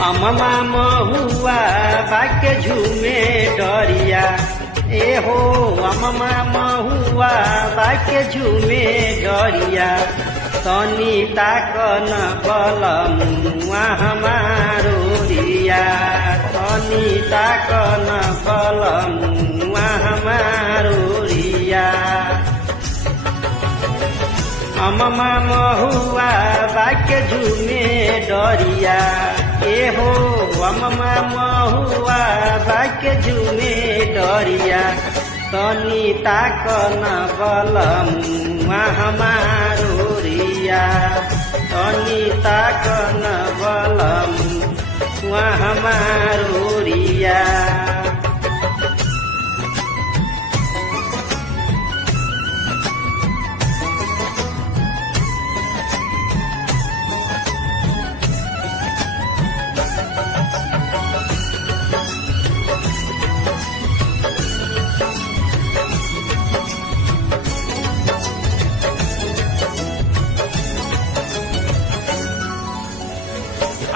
अममा महुआ बाके झूमे डरिया ए हो अममा महुआ बाके झूमे डरिया तनी ताकन बलमुआ हमारो रिया तनी ताकन बलमुआ हमारो रिया अममा महुआ बाके झूमे डरिया ए हो अममा महुआ बाके झूमे डरिया तनी ताकन बलमुआ हमारो रिया तनी ताकन बलमुआ हमारो रिया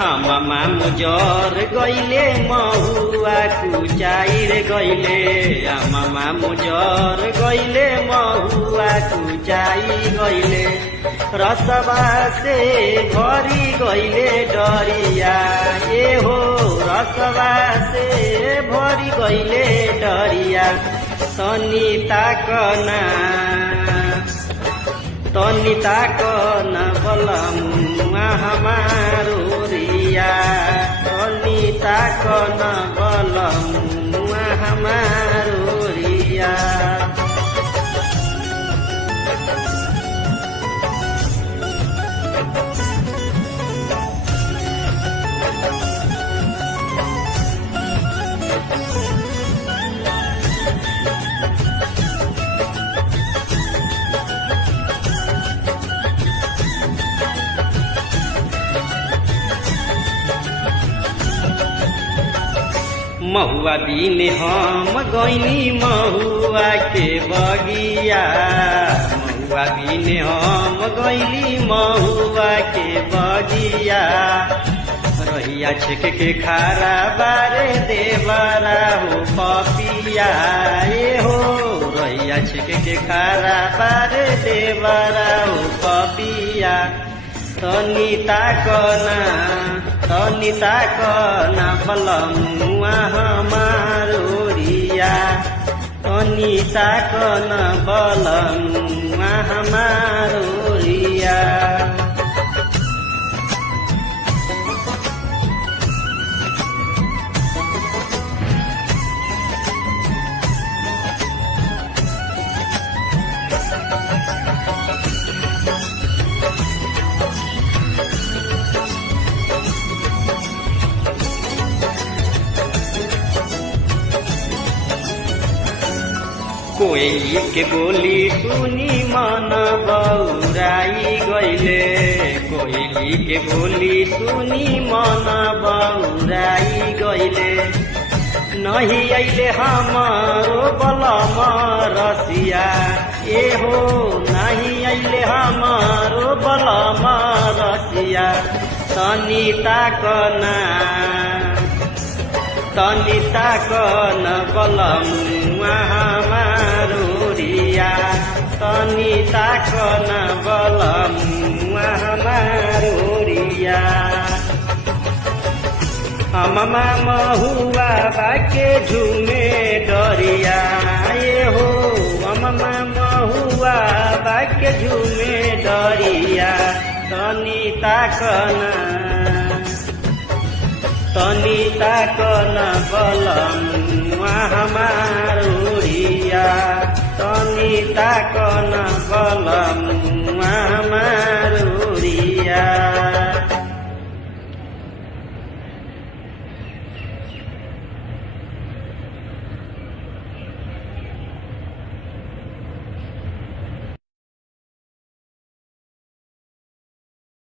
अममा मुजर गईले महुआ कुचाइर गईले अममा मुजर गईले महुआ कुचाई गईले रसवा से भरी गईले डरिया ए हो रसवा से भरी गईले डरिया तनी ताकना तनी ताकन बलमुआ हमारो रिया तनी ताकन बलमुआ हमारो रिया महुआ बिने हम गईनी महुआ के बगिया महुआ बिने हम गईली महुआ के बगिया रहिया छेक के खारा बारे देवरा हो पपिया ए हो रहिया छेक के खारा बारे देवरा हो पपिया तनी ताकना बलमुआ हमारो रिया तनी ताकन बलमुआ हमारो रिया कोयली के बोली सुनी मन बौराई गईले कोयली के बोली सुनी मन बौराई गईले नहीं अइले हमारो बलम रसिया ए हो नहीं अइले हमारो बलम रसिया तनी ताकन बलमुआ हमारो रिया तनी ताकन बलमुआ हमारो रिया अममा महुआ बाके झूमे डरिया ए हो अममा महुआ बाके झूमे डरिया तनी ताकन बलमुआ हमारो रिया तनी ताकन बलमुआ हमारो रिया।